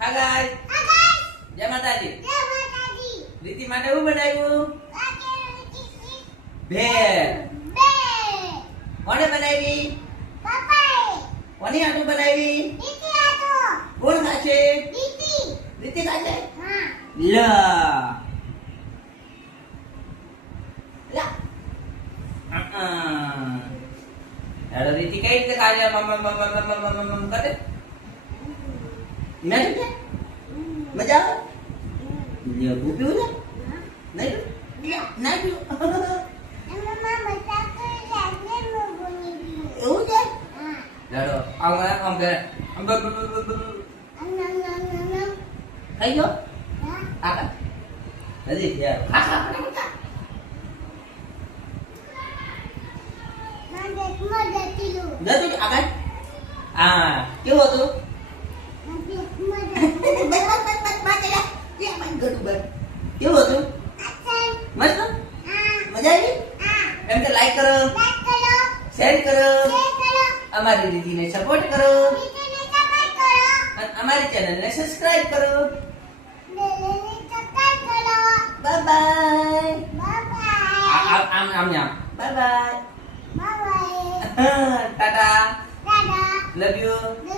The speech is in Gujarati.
હા ગાઈસ જય માતાજી. રીતિ માટે શું બનાવ્યું? ભેળ. કોને બનાવી? કોની આટું બનાવી? કોણ ખાશે? રીતિ ખાશે? હેડો રીતિ કઈ રીતે ખાશે? કરે મજા આવે? પીવું ને નહીં ના પીવું એવું છે? હેડો આમ કરે ખાઈ ગયો? હા હજી યાર ખા ખા ફટાફટ જતું આગળ. હા કેવું હતું? કેવું હતું? મસ્ત મજા આવી? એમ કે લાઈક કરો, શેર કરો, અમારી રીતિને સપોર્ટ કરો અને અમારી ચેનલને સબસ્ક્રાઇબ કરો. Bye bye. આમ આમ આમ bye bye. Tata. Love you.